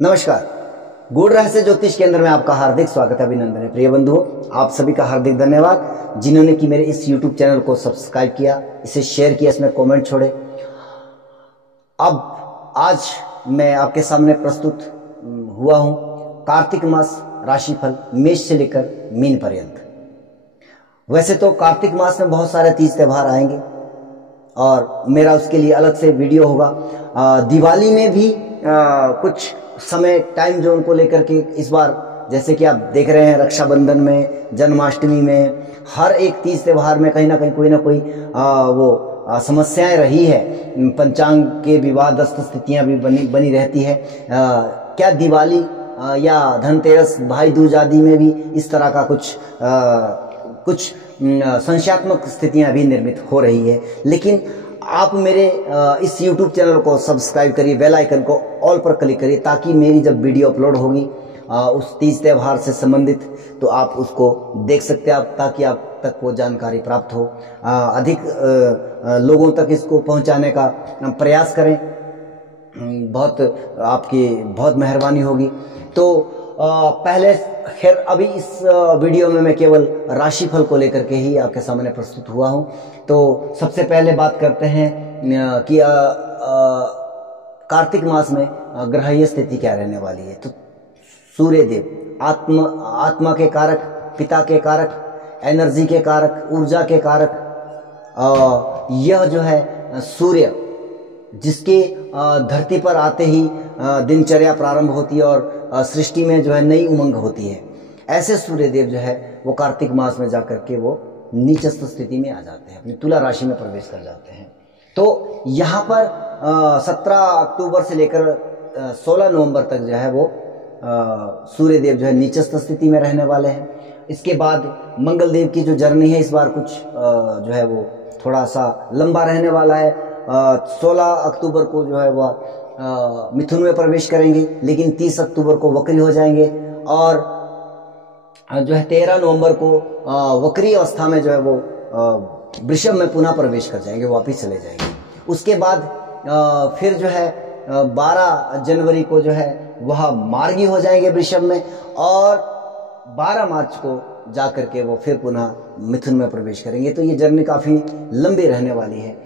नमस्कार। गूढ़ रहस्य ज्योतिष केंद्र में आपका हार्दिक स्वागत है, अभिनंदन है। प्रिय बंधुओं, आप सभी का हार्दिक धन्यवाद जिन्होंने कि मेरे इस YouTube चैनल को सब्सक्राइब किया, इसे शेयर किया, इसमें कमेंट छोड़े। अब आज मैं आपके सामने प्रस्तुत हुआ हूं कार्तिक मास राशिफल मेष से लेकर मीन पर्यंत। वैसे तो कार्तिक मास में बहुत सारे तीज त्योहार आएंगे और मेरा उसके लिए अलग से वीडियो होगा। दिवाली में भी कुछ समय टाइम जोन को लेकर के इस बार, जैसे कि आप देख रहे हैं, रक्षाबंधन में, जन्माष्टमी में, हर एक तीज त्योहार में कहीं ना कहीं कोई ना कोई समस्याएं रही है। पंचांग के विवादस्थ स्थितियां भी बनी रहती है। क्या दिवाली या धनतेरस, भाई दूज आदि में भी इस तरह का कुछ संशयात्मक स्थितियां भी निर्मित हो रही है। लेकिन आप मेरे इस YouTube चैनल को सब्सक्राइब करिए, बेल आइकन को ऑल पर क्लिक करिए, ताकि मेरी जब वीडियो अपलोड होगी उस तीज त्योहार से संबंधित, तो आप उसको देख सकते हैं, ताकि आप तक वो जानकारी प्राप्त हो। अधिक लोगों तक इसको पहुंचाने का प्रयास करें, आपकी बहुत मेहरबानी होगी। तो पहले खैर अभी इस वीडियो में मैं केवल राशिफल को लेकर के ही आपके सामने प्रस्तुत हुआ हूं। तो सबसे पहले बात करते हैं कि कार्तिक मास में ग्रहीय स्थिति क्या रहने वाली है। तो सूर्य देव आत्मा के कारक, पिता के कारक, एनर्जी के कारक, ऊर्जा के कारक, यह जो है सूर्य, जिसके धरती पर आते ही दिनचर्या प्रारंभ होती है और सृष्टि में जो है नई उमंग होती है, ऐसे सूर्य देव जो है वो कार्तिक मास में जाकर के वो नीचस्थ स्थिति में आ जाते हैं, अपनी तुला राशि में प्रवेश कर जाते हैं। तो यहाँ पर 17 अक्टूबर से लेकर 16 नवंबर तक जो है वो सूर्य देव जो है नीचस्थ स्थिति में रहने वाले हैं। इसके बाद मंगल देव की जो जर्नी है इस बार कुछ जो है वो थोड़ा सा लंबा रहने वाला है। 16 अक्टूबर को जो है वह मिथुन में प्रवेश करेंगे, लेकिन 30 अक्टूबर को वक्री हो जाएंगे और जो है 13 नवंबर को वक्री अवस्था में जो है वो वृषभ में पुनः प्रवेश कर जाएंगे, वापिस चले जाएंगे। उसके बाद फिर जो है 12 जनवरी को जो है वह मार्गी हो जाएंगे वृषभ में, और 12 मार्च को जाकर के वो फिर पुनः मिथुन में प्रवेश करेंगे। तो ये जर्नी काफी लंबी रहने वाली है।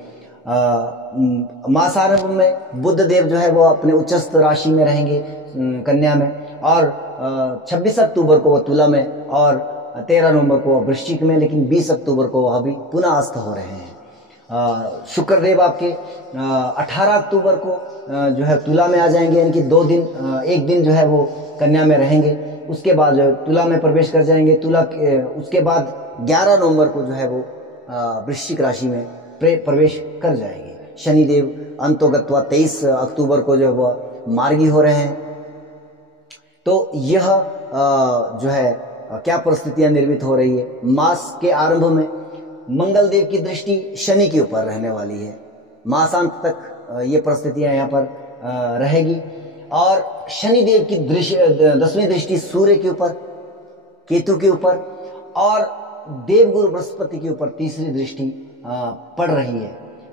मासारंभ में बुध देव जो है वो अपने उच्चस्थ राशि में रहेंगे कन्या में, और 26 अक्टूबर को वो तुला में, और 13 नवंबर को वह वृश्चिक में, लेकिन 20 अक्टूबर को वह अभी पुनः अस्त हो रहे हैं। शुक्र देव आपके 18 अक्टूबर को जो है तुला में आ जाएंगे, यानी कि 2 दिन, एक दिन जो है वो कन्या में रहेंगे। उसके बाद जो है तुला में प्रवेश कर जाएंगे। उसके बाद 11 नवंबर को जो है वो वृश्चिक राशि में प्रवेश कर जाएंगे। शनिदेव अंतोगत्वा 23 अक्टूबर को जो है वह मार्गी हो रहे हैं। तो यह जो है क्या परिस्थितियां निर्मित हो रही है। मास के आरंभ में मंगल देव की दृष्टि शनि के ऊपर रहने वाली है। मासांत तक ये परिस्थितियां यहाँ पर रहेगी, और शनि देव की 10वीं दृष्टि सूर्य के ऊपर, केतु के ऊपर, और देवगुरु बृहस्पति के ऊपर 3री दृष्टि पड़ रही है।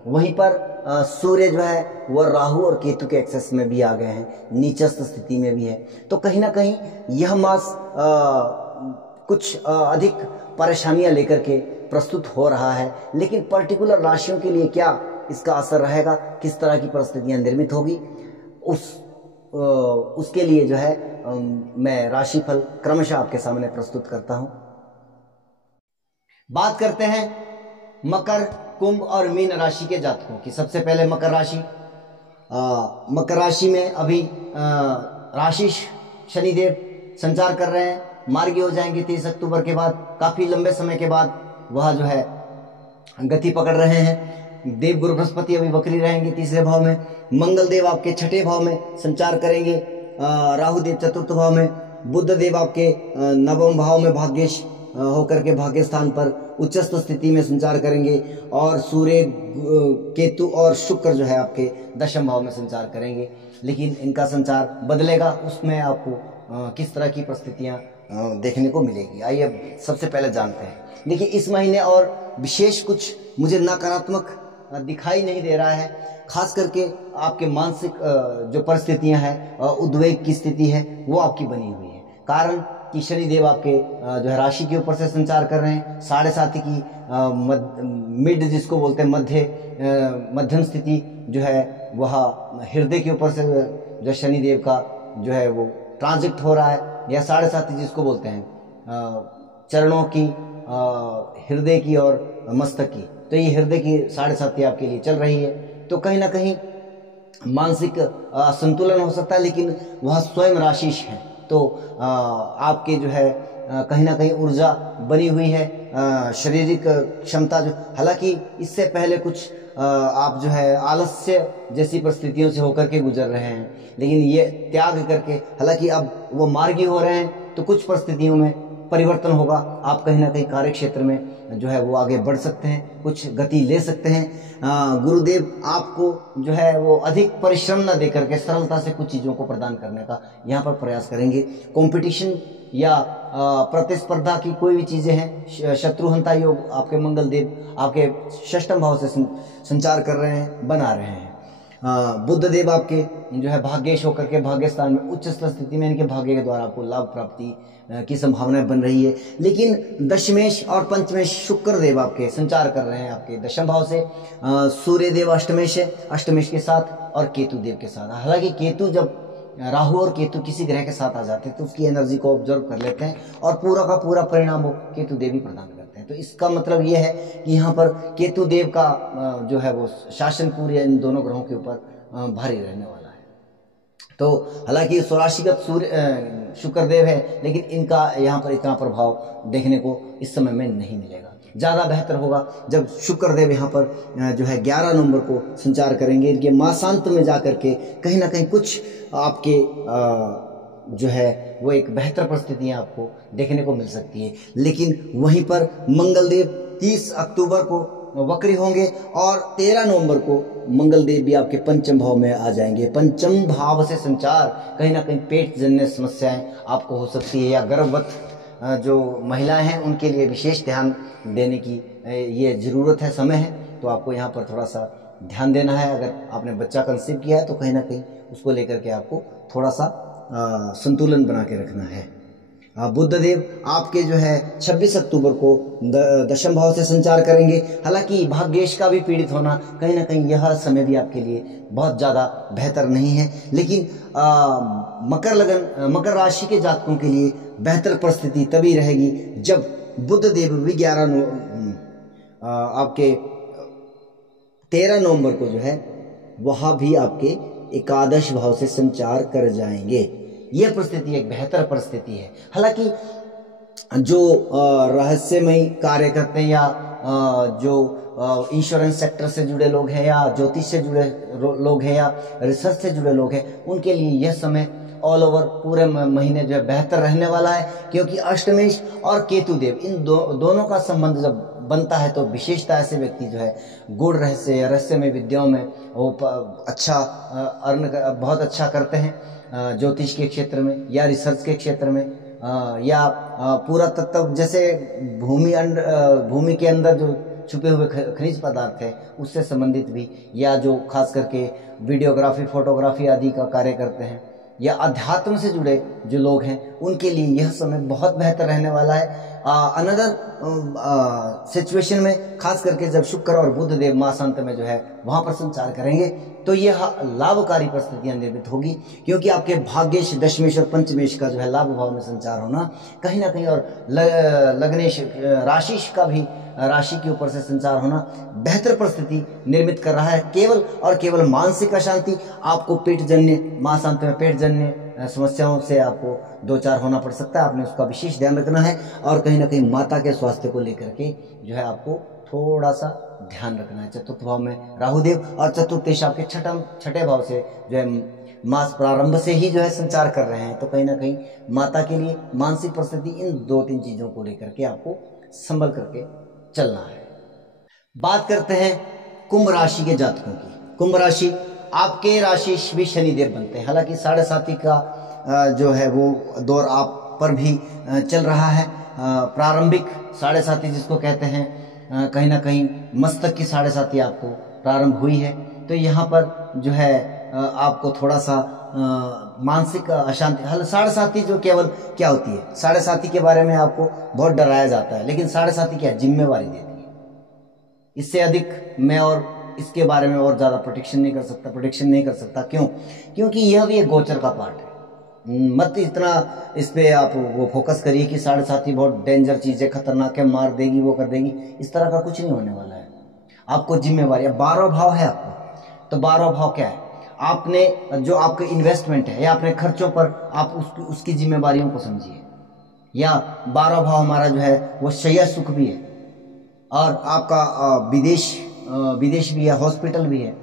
वहीं पर सूर्य जो है वह राहु और केतु के एक्सेस में भी आ गए हैं, नीचस्थ स्थिति में भी है। तो कहीं ना कहीं यह मास कुछ अधिक परेशानियां लेकर के प्रस्तुत हो रहा है। लेकिन पर्टिकुलर राशियों के लिए क्या इसका असर रहेगा, किस तरह की परिस्थितियां निर्मित होगी, उसके लिए जो है मैं राशिफल क्रमशः आपके सामने प्रस्तुत करता हूं। बात करते हैं मकर, कुंभ और मीन राशि के जातकों की। सबसे पहले मकर राशि। मकर राशि में अभी राशि शनिदेव संचार कर रहे हैं, मार्गी हो जाएंगे 30 अक्टूबर के बाद। काफी लंबे समय के बाद वह जो है गति पकड़ रहे हैं। देवगुरु बृहस्पति अभी वक्री रहेंगे 3रे भाव में। मंगल देव आपके 6ठे भाव में संचार करेंगे, राहु देव 4th भाव में, बुध देव आपके 9वें भाव में भाग्येश होकर के भाग्य स्थान पर उच्चस्थ स्थिति में संचार करेंगे, और सूर्य, केतु और शुक्र जो है आपके 10वें भाव में संचार करेंगे। लेकिन इनका संचार बदलेगा, उसमें आपको किस तरह की परिस्थितियां देखने को मिलेगी, आइए सबसे पहले जानते हैं। देखिए, इस महीने और विशेष कुछ मुझे नकारात्मक दिखाई नहीं दे रहा है। खास करके आपके मानसिक जो परिस्थितियां हैं, उद्वेग की स्थिति है, वो आपकी बनी हुई है। कारण कि शनिदेव आपके जो है राशि के ऊपर से संचार कर रहे हैं। 7.5 की मिड जिसको बोलते हैं मध्यम स्थिति जो है वह हृदय के ऊपर से जो शनिदेव का जो है वो ट्रांजिट हो रहा है, या 7.5 जिसको बोलते हैं चरणों की, हृदय की और मस्तक की। तो ये हृदय की 7.5 आपके लिए चल रही है। तो कहीं ना कहीं मानसिक असंतुलन हो सकता है, लेकिन वह स्वयं राशिश है। तो आपके जो है कहीं ना कहीं ऊर्जा बनी हुई है, शारीरिक क्षमता जो, हालांकि इससे पहले कुछ आप जो है आलस्य जैसी परिस्थितियों से होकर के गुजर रहे हैं, लेकिन ये त्याग करके, हालांकि अब वो मार्गी हो रहे हैं, तो कुछ परिस्थितियों में परिवर्तन होगा। आप कहीं ना कहीं कार्य क्षेत्र में जो है वो आगे बढ़ सकते हैं, कुछ गति ले सकते हैं। गुरुदेव आपको जो है वो अधिक परिश्रम न दे करके सरलता से कुछ चीज़ों को प्रदान करने का यहाँ पर प्रयास करेंगे। कंपटीशन या प्रतिस्पर्धा की कोई भी चीज़ें हैं, शत्रुहंता योग आपके मंगल देव आपके षष्ठम भाव से संचार कर रहे हैं, बना रहे हैं। बुध देव आपके जो है भाग्येश होकर के भाग्य स्थान में उच्च स्थिति में, इनके भाग्य के द्वारा आपको लाभ प्राप्ति की संभावनाएं बन रही है। लेकिन दशमेश और पंचमेश शुक्र देव आपके संचार कर रहे हैं आपके दशम भाव से। सूर्य देव अष्टमेश है, अष्टमेश के साथ, और केतु देव के साथ। हालांकि केतु जब राहु और केतु किसी ग्रह के साथ आ जाते हैं तो उसकी एनर्जी को ऑब्जर्व कर लेते हैं और पूरा का पूरा परिणाम वो केतु देव ही प्रदान करते हैं। तो इसका मतलब ये है कि यहाँ पर केतु देव का जो है वो शासन पूरे इन दोनों ग्रहों के ऊपर भारी रहने वाला है। तो हालांकि स्वराशिगत सूर्य शुक्र देव है, लेकिन इनका यहाँ पर इतना प्रभाव देखने को इस समय में नहीं मिलेगा। ज़्यादा बेहतर होगा जब शुक्र देव यहाँ पर जो है 11 नवंबर को संचार करेंगे। इनके मासांत में जाकर के कहीं ना कहीं कुछ आपके जो है वो एक बेहतर परिस्थितियाँ आपको देखने को मिल सकती है। लेकिन वहीं पर मंगल देव 30 अक्टूबर को वक्री होंगे और 13 नवंबर को मंगल देव भी आपके पंचम भाव में आ जाएंगे। पंचम भाव से संचार कहीं ना कहीं पेट जन्य समस्याएं आपको हो सकती है, या गर्भवत जो महिलाएं हैं उनके लिए विशेष ध्यान देने की ये ज़रूरत है, समय है। तो आपको यहाँ पर थोड़ा सा ध्यान देना है। अगर आपने बच्चा कंसीव किया है तो कहीं ना कहीं उसको लेकर के आपको थोड़ा सा संतुलन बना के रखना है। बुध देव आपके जो है 26 अक्टूबर को दशम भाव से संचार करेंगे। हालांकि भाग्येश का भी पीड़ित होना कहीं ना कहीं यह समय भी आपके लिए बहुत ज़्यादा बेहतर नहीं है। लेकिन मकर राशि के जातकों के लिए बेहतर परिस्थिति तभी रहेगी जब बुध देव भी 13 नवंबर को जो है वह भी आपके एकादश भाव से संचार कर जाएंगे। यह परिस्थिति एक बेहतर परिस्थिति है। हालांकि जो रहस्यमयी कार्य करते हैं या जो इंश्योरेंस सेक्टर से जुड़े लोग हैं या ज्योतिष से जुड़े लोग हैं या रिसर्च से जुड़े लोग हैं, उनके लिए यह समय ऑल ओवर पूरे महीने जो है बेहतर रहने वाला है, क्योंकि अष्टमेश और केतु देव इन दोनों का संबंध जब बनता है तो विशेषता ऐसे व्यक्ति जो है गूढ़ रहस्य या रहस्यमय विद्याओं में वो अच्छा बहुत अच्छा करते हैं। ज्योतिष के क्षेत्र में या रिसर्च के क्षेत्र में या पूरा तत्व, जैसे भूमि के अंदर जो छुपे हुए खनिज पदार्थ है उससे संबंधित भी, या जो खास करके वीडियोग्राफी फोटोग्राफी आदि का कार्य करते हैं, या अध्यात्म से जुड़े जो लोग हैं, उनके लिए यह समय बहुत बेहतर रहने वाला है। अनदर सिचुएशन में खास करके जब शुक्र और बुध देव मासांत में जो है वहां पर संचार करेंगे तो यह लाभकारी परिस्थितियां निर्मित होगी, क्योंकि आपके भाग्येश दशमेश और पंचमेश का जो है लाभ भाव में संचार होना कहीं ना कहीं, और लग्नेश राशिश का भी राशि के ऊपर से संचार होना बेहतर परिस्थिति निर्मित कर रहा है। केवल और केवल मानसिक अशांति, आपको पेट जन्य मासांत में पेट जन्य समस्याओं से आपको दो चार होना पड़ सकता है। आपने उसका विशेष ध्यान रखना है, और कहीं ना कहीं माता के स्वास्थ्य को लेकर के जो है आपको थोड़ा सा ध्यान रखना है। चतुर्थ भाव में राहुदेव और चतुर्थ आपके छठे भाव से जो है मास प्रारंभ से ही जो है संचार कर रहे हैं, तो कहीं ना कहीं माता के लिए मानसिक परिस्थिति, इन 2-3 चीजों को लेकर के आपको संभल करके चलना है। बात करते हैं कुंभ राशि के जातकों की। कुंभ राशि आपके राशि भी शनिदेव बनते हैं। हालांकि 7.5 का जो है वो दौर आप पर भी चल रहा है। प्रारंभिक 7.5 जिसको कहते हैं, कहीं ना कहीं मस्तक की 7.5 आपको प्रारंभ हुई है। तो यहाँ पर जो है आपको थोड़ा सा मानसिक अशांति। हल साढ़े साथी जो केवल क्या होती है, साढ़े साथी के बारे में आपको बहुत डराया जाता है, लेकिन साढ़े साथी क्या जिम्मेवारी देती है। इससे अधिक मैं और इसके बारे में और ज्यादा प्रोटेक्शन नहीं कर सकता। क्यों? क्योंकि यह भी एक गोचर का पार्ट है। मत इतना इस पे आप वो फोकस करिए कि साढ़े साथी बहुत डेंजर चीज है, खतरनाक है, मार देगी, वो कर देगी। इस तरह का कुछ नहीं होने वाला है। आपको जिम्मेवारी, 12 भाव है आपको, तो 12 भाव क्या है, आपने जो आपके इन्वेस्टमेंट है या अपने खर्चों पर आप उसकी जिम्मेवारियों को समझिए। या 12 भाव हमारा जो है वो शय्या सुख भी है, और आपका विदेश भी है, हॉस्पिटल भी है,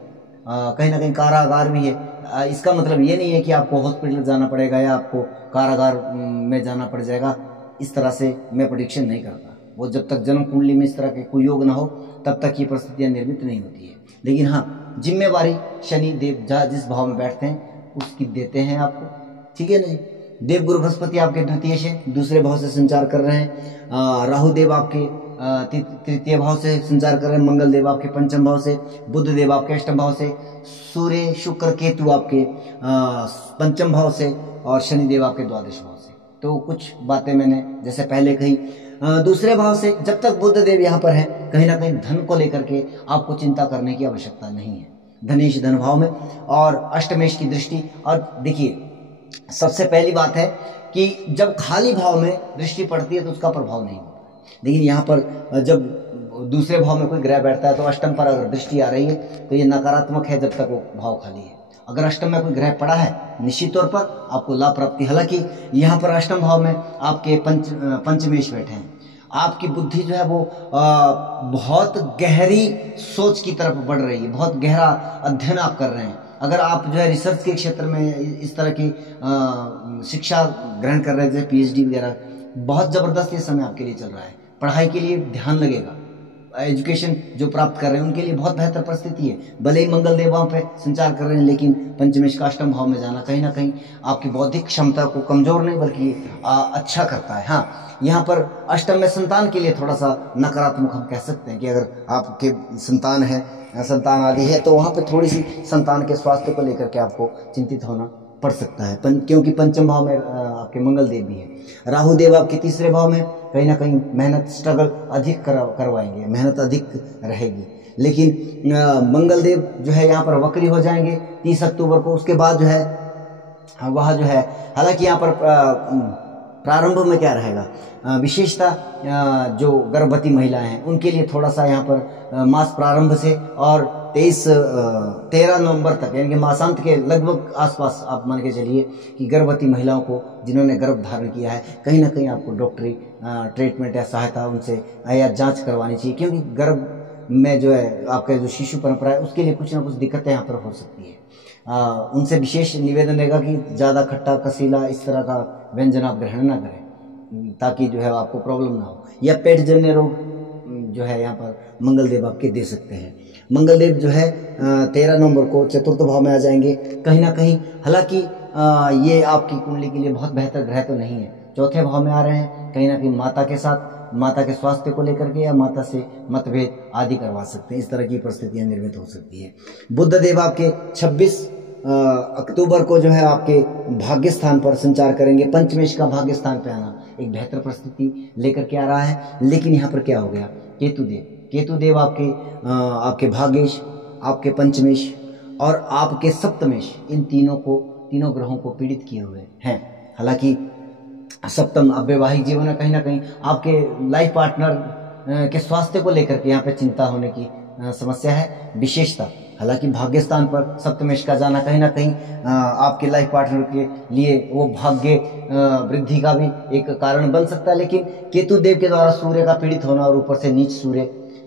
कहीं ना कहीं कारागार भी है। इसका मतलब ये नहीं है कि आपको हॉस्पिटल जाना पड़ेगा या आपको कारागार में जाना पड़ जाएगा। इस तरह से मैं प्रेडिक्शन नहीं करता। वो जब तक जन्म कुंडली में इस तरह के कोई योग ना हो तब तक ये परिस्थितियां निर्मित नहीं होती है। लेकिन हाँ, जिम्मेवारी शनि देव जहाँ जिस भाव में बैठते हैं उसकी देते हैं आपको, ठीक है ना जी। देव गुरु बृहस्पति आपके द्वितीय से दूसरे भाव से संचार कर रहे हैं। राहु देव आपके तृतीय भाव से संचार कर रहे हैं। मंगल देव आपके पंचम भाव से, बुध देव आपके अष्टम भाव से, सूर्य शुक्र केतु आपके पंचम भाव से, और शनि देव आपके द्वादश भाव से। तो कुछ बातें मैंने जैसे पहले कही। दूसरे भाव से जब तक बुध देव यहाँ पर है, कहीं ना कहीं धन को लेकर के आपको चिंता करने की आवश्यकता नहीं है। धनेश धन भाव में और अष्टमेश की दृष्टि। और देखिए, सबसे पहली बात है कि जब खाली भाव में दृष्टि पड़ती है तो उसका प्रभाव नहीं होता। लेकिन यहाँ पर जब दूसरे भाव में कोई ग्रह बैठता है तो अष्टम पर अगर दृष्टि आ रही है तो ये नकारात्मक है जब तक वो भाव खाली है। अगर अष्टम में कोई ग्रह पड़ा है, निश्चित तौर पर आपको लाभ प्राप्ति। हालांकि यहाँ पर अष्टम भाव में आपके पंचमेश बैठे हैं। आपकी बुद्धि जो है वो बहुत गहरी सोच की तरफ बढ़ रही है, बहुत गहरा अध्ययन आप कर रहे हैं। अगर आप जो है रिसर्च के क्षेत्र में इस तरह की शिक्षा ग्रहण कर रहे हैं, जैसे पीएचडी वगैरह, बहुत जबरदस्त ये समय आपके लिए चल रहा है। पढ़ाई के लिए ध्यान लगेगा। एजुकेशन जो प्राप्त कर रहे हैं उनके लिए बहुत बेहतर परिस्थिति है। भले ही मंगल देव वहां पे संचार कर रहे हैं, लेकिन पंचमेश का अष्टम भाव में जाना कहीं ना कहीं आपकी बौद्धिक क्षमता को कमजोर नहीं बल्कि अच्छा करता है। हाँ, यहाँ पर अष्टम में संतान के लिए थोड़ा सा नकारात्मक हम कह सकते हैं कि अगर आपके संतान है, संतान आदि है, तो वहां पे थोड़ी सी संतान के स्वास्थ्य को लेकर के आपको चिंतित होना पड़ सकता है। क्योंकि पंचम भाव में आपके मंगल देव भी है। राहु देव आपके तीसरे भाव में, कहीं ना कहीं मेहनत स्ट्रगल अधिक करवाएंगे, मेहनत अधिक रहेगी। लेकिन मंगल देव जो है यहाँ पर वक्री हो जाएंगे 30 अक्टूबर को। उसके बाद जो है वह जो है, हालांकि यहाँ पर प्रारंभ में क्या रहेगा, विशेषता जो गर्भवती महिलाएं हैं उनके लिए थोड़ा सा यहाँ पर मास प्रारंभ से और 13 नवंबर तक, यानी कि मासांत के लगभग आसपास आप मान के चलिए कि गर्भवती महिलाओं को जिन्होंने गर्भ धारण किया है, कहीं ना कहीं आपको डॉक्टरी ट्रीटमेंट या सहायता उनसे या जांच करवानी चाहिए। क्योंकि गर्भ में जो है आपका जो शिशु परंपरा है उसके लिए कुछ ना कुछ दिक्कतें यहाँ पर हो सकती है। उनसे विशेष निवेदन रहेगा कि ज़्यादा खट्टा कसीला इस तरह का व्यंजन आप ग्रहण ना करें, ताकि जो है आपको प्रॉब्लम ना हो। या पेट जन्य रोग जो है यहाँ पर मंगल देव आपके दे सकते हैं। मंगल देव जो है 13 नवंबर को चतुर्थ भाव में आ जाएंगे कहीं ना कहीं। हालांकि ये आपकी कुंडली के लिए बहुत बेहतर ग्रह तो नहीं है, चौथे भाव में आ रहे हैं। कहीं ना कहीं माता के साथ, माता के स्वास्थ्य को लेकर के या माता से मतभेद आदि करवा सकते हैं। इस तरह की परिस्थितियां निर्मित हो सकती है। बुध देव आपके 26 अक्टूबर को जो है आपके भाग्य स्थान पर संचार करेंगे। पंचमेश का भाग्य स्थान पे आना एक बेहतर परिस्थिति लेकर के आ रहा है। लेकिन यहाँ पर क्या हो गया, केतु देव आपके भाग्येश, आपके पंचमेश और आपके सप्तमेश, इन तीनों ग्रहों को पीड़ित किए हुए हैं। हालांकि सप्तम अवैवाहिक जीवन है, कहीं ना कहीं आपके लाइफ पार्टनर के स्वास्थ्य को लेकर के यहाँ पे चिंता होने की समस्या है विशेषता। हालांकि भाग्य स्थान पर सप्तमेश का जाना कहीं ना कहीं आपके लाइफ पार्टनर के लिए वो भाग्य वृद्धि का भी एक कारण बन सकता है। लेकिन केतु देव के द्वारा सूर्य का पीड़ित होना और ऊपर से नीच सूर्य,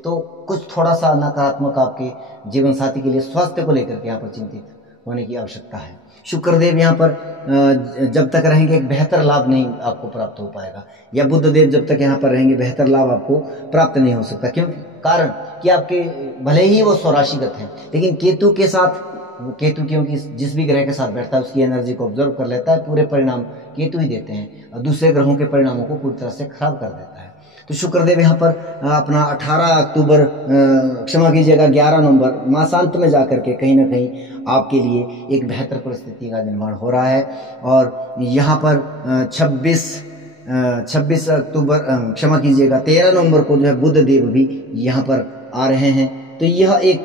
तो कुछ थोड़ा सा नकारात्मक आपके जीवन साथी के लिए स्वास्थ्य को लेकर के यहाँ पर चिंतित होने की आवश्यकता है। शुक्रदेव यहाँ पर जब तक रहेंगे एक बेहतर लाभ नहीं आपको प्राप्त हो पाएगा, या बुध देव जब तक यहाँ पर रहेंगे बेहतर लाभ आपको प्राप्त नहीं हो सकता। क्यों? कारण कि आपके भले ही वो स्वराशिगत हैं, लेकिन केतु के साथ वो केतु क्योंकि जिस भी ग्रह के साथ बैठता है उसकी एनर्जी को ऑब्जर्व कर लेता है, पूरे परिणाम केतु ही देते हैं और दूसरे ग्रहों के परिणामों को पूरी तरह से खराब कर देता है। तो शुक्रदेव यहाँ पर अपना 18 अक्टूबर क्षमा कीजिएगा 11 नवंबर मासांत में जाकर के कहीं ना कहीं आपके लिए एक बेहतर परिस्थिति का निर्माण हो रहा है। और यहाँ पर 26 अक्टूबर क्षमा कीजिएगा 13 नवंबर को जो है बुध देव भी यहाँ पर आ रहे हैं। तो यह एक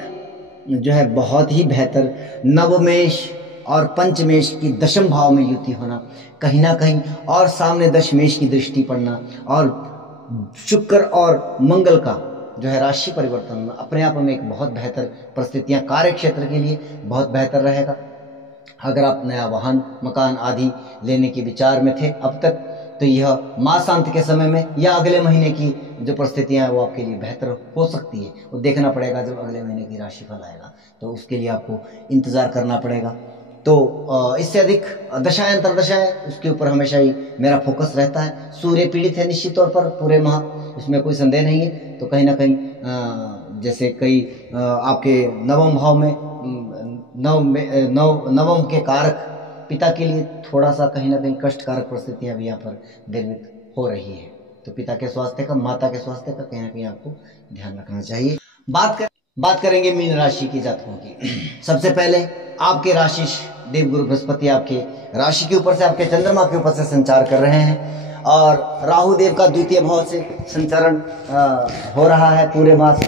जो है बहुत ही बेहतर नवमेश और पंचमेश की दशम भाव में युति होना कहीं ना कहीं, और सामने दशमेश की दृष्टि पड़ना और शुक्र और मंगल का जो है राशि परिवर्तन अपने आप में एक बहुत बेहतर परिस्थितियां कार्य क्षेत्र के लिए बहुत बेहतर रहेगा। अगर आप नया वाहन मकान आदि लेने के विचार में थे अब तक, तो यह मासांत के समय में या अगले महीने की जो परिस्थितियां हैं वो आपके लिए बेहतर हो सकती है। वो देखना पड़ेगा जब अगले महीने की राशिफल आएगा, तो उसके लिए आपको इंतजार करना पड़ेगा। तो इससे अधिक दशाएं अंतरदशाएं उसके ऊपर हमेशा ही मेरा फोकस रहता है। सूर्य पीड़ित है निश्चित तौर पर पूरे माह, उसमें कोई संदेह नहीं है। तो कहीं ना कहीं जैसे कई आपके नवम भाव में नवम के कारक पिता के लिए थोड़ा सा कहीं ना कहीं कष्टकारक परिस्थितियां भी यहाँ पर निर्मित हो रही है। तो पिता के स्वास्थ्य का, माता के स्वास्थ्य का कहीं ना कहीं आपको ध्यान रखना चाहिए। बात करेंगे मीन राशि की जातकों की। सबसे पहले आपके राशि देव गुरु बृहस्पति आपके राशि के ऊपर से आपके चंद्रमा के ऊपर से संचार कर रहे हैं और राहु देव का द्वितीय भाव से संचरण हो रहा है पूरे मास।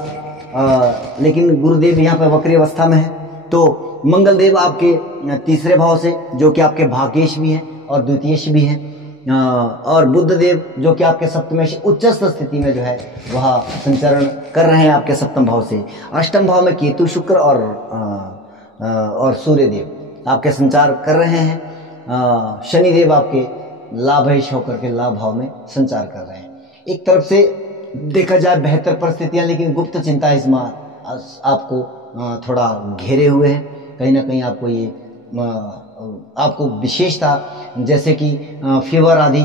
लेकिन गुरुदेव यहाँ पर वक्री अवस्था में है। तो मंगल देव आपके तीसरे भाव से जो कि आपके भाग्येश भी हैं और द्वितीयेश भी हैं, और बुध देव जो कि आपके सप्तमेश उच्चस्थ स्थिति में जो है वह संचरण कर रहे हैं आपके सप्तम भाव से। अष्टम भाव में केतु शुक्र और सूर्य देव आपके संचार कर रहे हैं। शनि देव आपके लाभेश होकर के लाभ भाव में संचार कर रहे हैं। एक तरफ से देखा जाए बेहतर परिस्थितियां, लेकिन गुप्त चिंता इस माह आपको थोड़ा घेरे हुए हैं। कहीं ना कहीं आपको ये आपको विशेषता जैसे कि फीवर आदि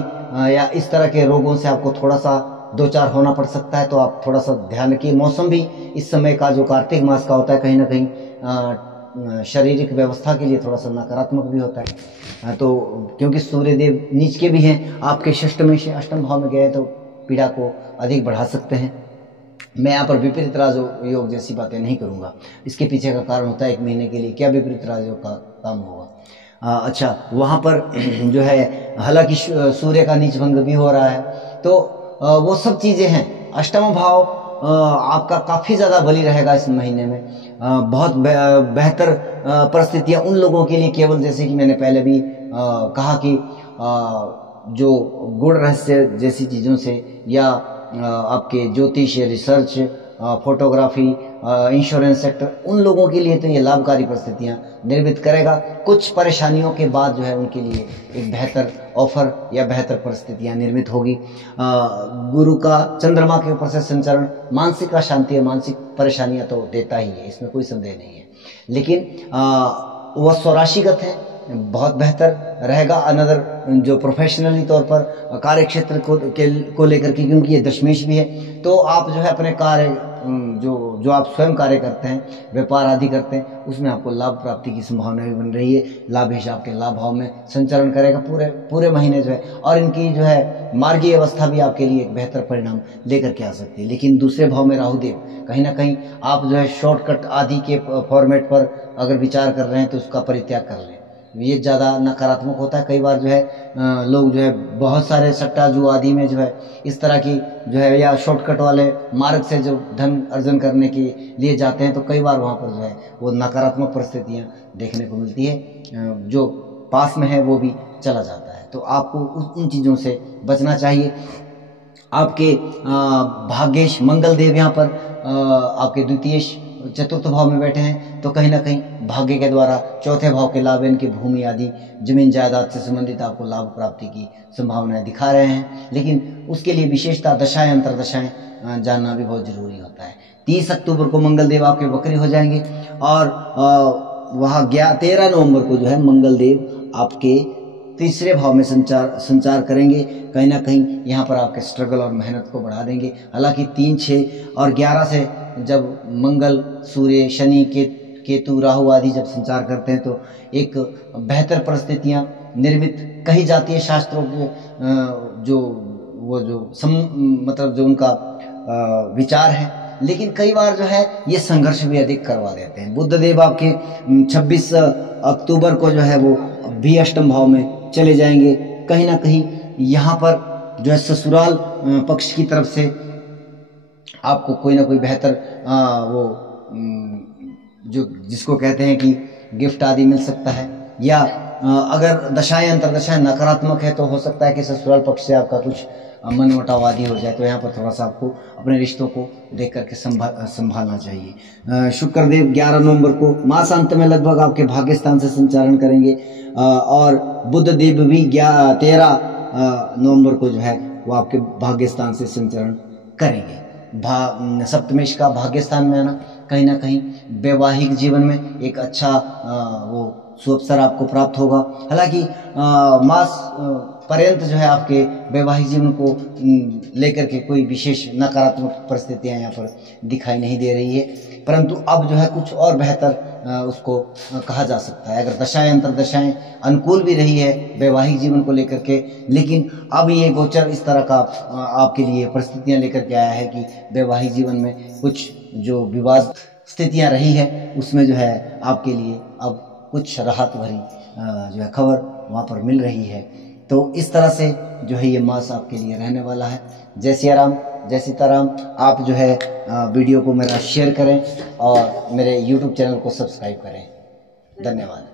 या इस तरह के रोगों से आपको थोड़ा सा दो चार होना पड़ सकता है। तो आप थोड़ा सा ध्यान रखिए। मौसम भी इस समय का जो कार्तिक मास का होता है कहीं ना कहीं शारीरिक व्यवस्था के लिए थोड़ा सा नकारात्मक भी होता है। तो क्योंकि सूर्यदेव नीच के भी हैं आपके षष्ठमें से अष्टम भाव में गए तो पीड़ा को अधिक बढ़ा सकते हैं। मैं यहाँ पर विपरीत राजयोग जैसी बातें नहीं करूँगा। इसके पीछे का कारण होता है एक महीने के लिए क्या विपरीत राजयोग का काम होगा। अच्छा, वहाँ पर जो है हालांकि सूर्य का नीच भंग भी हो रहा है, तो वो सब चीज़ें हैं। अष्टम भाव आपका काफ़ी ज़्यादा बली रहेगा इस महीने में। बहुत बेहतर परिस्थितियाँ उन लोगों के लिए, केवल जैसे कि मैंने पहले भी कहा कि जो गुण रहस्य जैसी चीज़ों से या आपके ज्योतिष, रिसर्च, फोटोग्राफी, इंश्योरेंस सेक्टर, उन लोगों के लिए तो ये लाभकारी परिस्थितियां निर्मित करेगा। कुछ परेशानियों के बाद जो है उनके लिए एक बेहतर ऑफर या बेहतर परिस्थितियां निर्मित होगी। गुरु का चंद्रमा के ऊपर से संचरण मानसिक अशांति और मानसिक परेशानियां तो देता ही है, इसमें कोई संदेह नहीं है। लेकिन वह स्वराशिगत है, बहुत बेहतर रहेगा। अनदर जो प्रोफेशनली तौर पर कार्य क्षेत्र को लेकर के, क्योंकि ये दशमेश भी है, तो आप जो है अपने कार्य जो आप स्वयं कार्य करते हैं, व्यापार आदि करते हैं, उसमें आपको लाभ प्राप्ति की संभावना भी बन रही है। लाभेश आपके लाभ भाव में संचरण करेगा पूरे महीने जो है, और इनकी जो है मार्गीय अवस्था भी आपके लिए एक बेहतर परिणाम लेकर के आ सकती है। लेकिन दूसरे भाव में राहुदेव, कहीं ना कहीं आप जो है शॉर्टकट आदि के फॉर्मेट पर अगर विचार कर रहे हैं तो उसका परित्याग कर लें। ये ज़्यादा नकारात्मक होता है। कई बार जो है लोग जो है बहुत सारे सट्टा जू आदि में जो है इस तरह की जो है या शॉर्टकट वाले मार्ग से जो धन अर्जन करने के लिए जाते हैं, तो कई बार वहाँ पर जो है वो नकारात्मक परिस्थितियाँ देखने को मिलती है। जो पास में है वो भी चला जाता है। तो आपको उन चीज़ों से बचना चाहिए। आपके भाग्येश मंगल देव यहाँ पर आपके द्वितीयेश चतुर्थ भाव में बैठे हैं, तो कहीं ना कहीं भाग्य के द्वारा चौथे भाव के लाभ, इनकी भूमि आदि जमीन जायदाद से संबंधित आपको लाभ प्राप्ति की संभावनाएं दिखा रहे हैं। लेकिन उसके लिए विशेषता दशाएं अंतरदशाएं जानना भी बहुत जरूरी होता है। 30 अक्टूबर को मंगल देव आपके वक्री हो जाएंगे और वहाँ 13 नवंबर को जो है मंगल देव आपके तीसरे भाव में संचार करेंगे। कहीं ना कहीं यहाँ पर आपके स्ट्रगल और मेहनत को बढ़ा देंगे। हालांकि 3, 6 और 11 से जब मंगल, सूर्य, शनि के केतु राहु आदि जब संचार करते हैं तो एक बेहतर परिस्थितियां निर्मित कही जाती है शास्त्रों के जो वो जो मतलब जो उनका विचार है। लेकिन कई बार जो है ये संघर्ष भी अधिक करवा देते हैं। बुध देव आपके 26 अक्टूबर को जो है वो भी अष्टम भाव में चले जाएंगे। कहीं ना कहीं यहाँ पर जो है ससुराल पक्ष की तरफ से आपको कोई ना कोई बेहतर वो जो जिसको कहते हैं कि गिफ्ट आदि मिल सकता है, या अगर दशाएं अंतरदशाएं नकारात्मक है तो हो सकता है कि ससुराल पक्ष से आपका कुछ मनमुटाव आदि हो जाए। तो यहाँ पर थोड़ा सा आपको अपने रिश्तों को देख करके संभालना चाहिए। शुक्रदेव 11 नवंबर को मासांत में लगभग आपके भाग्य स्थान से संचारण करेंगे और बुध देव भी 13 नवंबर को जो है वो आपके भाग्य स्थान से संचारण करेंगे। सप्तमेश का भाग्य स्थान में आना कहीं ना कहीं वैवाहिक जीवन में एक अच्छा वो सुअवसर आपको प्राप्त होगा। हालांकि मास पर्यंत जो है आपके वैवाहिक जीवन को लेकर के कोई विशेष नकारात्मक परिस्थितियां यहाँ पर दिखाई नहीं दे रही है, परंतु अब जो है कुछ और बेहतर उसको कहा जा सकता है। अगर दशाएं अंतरदशाएं अनुकूल भी रही है वैवाहिक जीवन को लेकर के, लेकिन अब ये गोचर इस तरह का आपके लिए परिस्थितियां लेकर के आया है कि वैवाहिक जीवन में कुछ जो विवाद स्थितियां रही है उसमें जो है आपके लिए अब कुछ राहत भरी जो है खबर वहाँ पर मिल रही है। तो इस तरह से जो है ये मास आपके लिए रहने वाला है। जय सिया राम, जय सीताराम। आप जो है वीडियो को मेरा शेयर करें और मेरे YouTube चैनल को सब्सक्राइब करें। धन्यवाद।